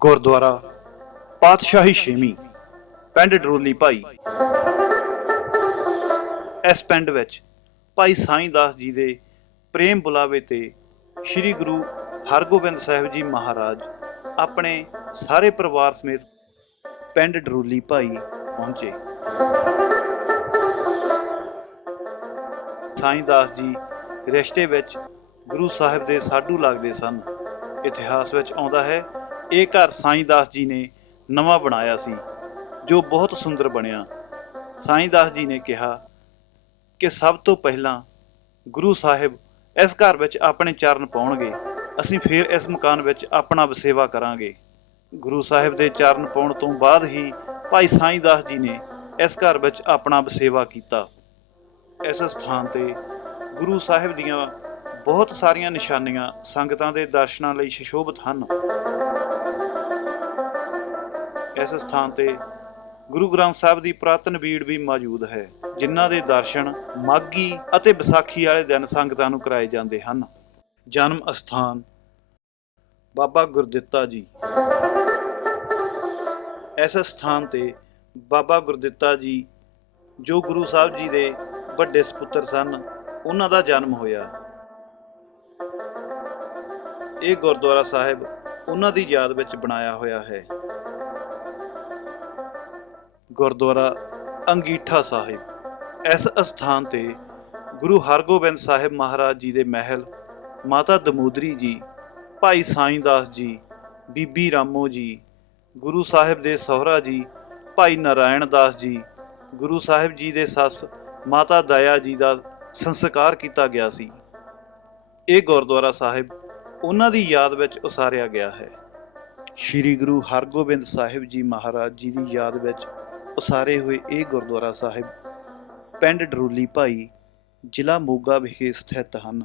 ਗੁਰਦੁਆਰਾ ਪਾਤਸ਼ਾਹੀ ਛੇਵੀਂ, ਪਿੰਡ ਡਰੋਲੀ ਭਾਈ। ਇਸ ਪਿੰਡ ਵਿੱਚ ਭਾਈ ਸਾਈਂ ਦਾਸ ਜੀ ਦੇ ਪ੍ਰੇਮ ਬੁਲਾਵੇ ਤੇ ਸ੍ਰੀ ਗੁਰੂ ਹਰਗੋਬਿੰਦ ਸਾਹਿਬ ਜੀ ਮਹਾਰਾਜ ਆਪਣੇ ਸਾਰੇ ਪਰਿਵਾਰ ਸਮੇਤ ਪਿੰਡ ਡਰੋਲੀ ਭਾਈ ਪਹੁੰਚੇ। ਸਾਈਂ ਦਾਸ ਜੀ ਰਿਸ਼ਤੇ ਵਿੱਚ ਗੁਰੂ ਸਾਹਿਬ ਦੇ ਸਾਡੂ ਲੱਗਦੇ ਸਨ। ਇਤਿਹਾਸ ਵਿੱਚ ਆਉਂਦਾ ਹੈ ਇਹ ਘਰ ਸਾਈਂ ਦਾਸ ਜੀ ਨੇ ਨਵਾਂ ਬਣਾਇਆ ਸੀ, ਜੋ ਬਹੁਤ ਸੁੰਦਰ ਬਣਿਆ। ਸਾਈਂ ਦਾਸ ਜੀ ਨੇ ਕਿਹਾ ਕਿ ਸਭ ਤੋਂ ਪਹਿਲਾਂ ਗੁਰੂ ਸਾਹਿਬ ਇਸ ਘਰ ਵਿੱਚ ਆਪਣੇ ਚਰਨ ਪਾਉਣਗੇ, ਅਸੀਂ ਫਿਰ ਇਸ ਮਕਾਨ ਵਿੱਚ ਆਪਣਾ ਵਸੇਵਾ ਕਰਾਂਗੇ। ਗੁਰੂ ਸਾਹਿਬ ਦੇ ਚਰਨ ਪਾਉਣ ਤੋਂ ਬਾਅਦ ਹੀ ਭਾਈ ਸਾਈਂ ਦਾਸ ਜੀ ਨੇ ਇਸ ਘਰ ਵਿੱਚ ਆਪਣਾ ਵਸੇਵਾ ਕੀਤਾ। ਇਸ ਸਥਾਨ ਤੇ ਗੁਰੂ ਸਾਹਿਬ ਦੀਆਂ ਬਹੁਤ ਸਾਰੀਆਂ ਨਿਸ਼ਾਨੀਆਂ ਸੰਗਤਾਂ ਦੇ ਦਰਸ਼ਨਾਂ ਲਈ ਸ਼ਿਸ਼ੋਭਿਤ ਹਨ। ਇਸ ਸਥਾਨ ਤੇ ਗੁਰੂ ਗ੍ਰੰਥ ਸਾਹਿਬ ਦੀ ਪ੍ਰਾਤਨ ਬੀੜ ਵੀ ਮੌਜੂਦ ਹੈ, ਜਿਨ੍ਹਾਂ ਦੇ ਦਰਸ਼ਨ ਮਾਗੀ ਅਤੇ ਵਿਸਾਖੀ ਵਾਲੇ ਦਿਨ ਸੰਗਤਾਂ ਨੂੰ ਕਰਾਏ ਜਾਂਦੇ ਹਨ। ਜਨਮ ਅਸਥਾਨ ਬਾਬਾ ਗੁਰਦਿੱਤਾ ਜੀ। ਇਸ ਸਥਾਨ ਤੇ ਬਾਬਾ ਗੁਰਦਿੱਤਾ ਜੀ, ਜੋ ਗੁਰੂ ਸਾਹਿਬ ਜੀ ਦੇ ਵੱਡੇ ਸੁਪੁੱਤਰ ਸਨ, ਉਹਨਾਂ ਦਾ ਜਨਮ ਹੋਇਆ। ਇਹ ਗੁਰਦੁਆਰਾ ਸਾਹਿਬ ਉਹਨਾਂ ਦੀ ਯਾਦ ਵਿੱਚ ਬਣਾਇਆ ਹੋਇਆ ਹੈ। ਗੁਰਦੁਆਰਾ ਅੰਗੀਠਾ ਸਾਹਿਬ। ਇਸ ਅਸਥਾਨ ਤੇ ਗੁਰੂ ਹਰਗੋਬਿੰਦ ਸਾਹਿਬ ਮਹਾਰਾਜ ਜੀ ਦੇ ਮਹਿਲ, ਮਾਤਾ ਦਮੋਦਰੀ ਜੀ, ਭਾਈ ਸਾਈਂ ਦਾਸ ਜੀ, ਬੀਬੀ ਰਾਮੋ ਜੀ, ਗੁਰੂ ਸਾਹਿਬ ਦੇ ਸਹੁਰਾ ਜੀ, ਭਾਈ ਨਾਰਾਇਣ ਦਾਸ ਜੀ, ਗੁਰੂ ਸਾਹਿਬ ਜੀ ਦੇ ਸੱਸ ਮਾਤਾ ਦਇਆ ਜੀ ਦਾ ਸੰਸਕਾਰ ਕੀਤਾ ਗਿਆ ਸੀ। ਇਹ ਗੁਰਦੁਆਰਾ ਸਾਹਿਬ ਉਹਨਾਂ ਦੀ ਯਾਦ ਵਿੱਚ ਉਸਾਰਿਆ ਗਿਆ ਹੈ। ਸ੍ਰੀ ਗੁਰੂ ਹਰਗੋਬਿੰਦ ਸਾਹਿਬ ਜੀ ਮਹਾਰਾਜ ਜੀ ਦੀ ਯਾਦ ਵਿੱਚ ਉਸਾਰੇ ਹੋਏ ਇਹ ਗੁਰਦੁਆਰਾ ਸਾਹਿਬ ਪਿੰਡ ਡਰੂਲੀ ਭਾਈ ਜ਼ਿਲ੍ਹਾ ਮੋਗਾ ਵਿਖੇ ਸਥਿਤ ਹਨ।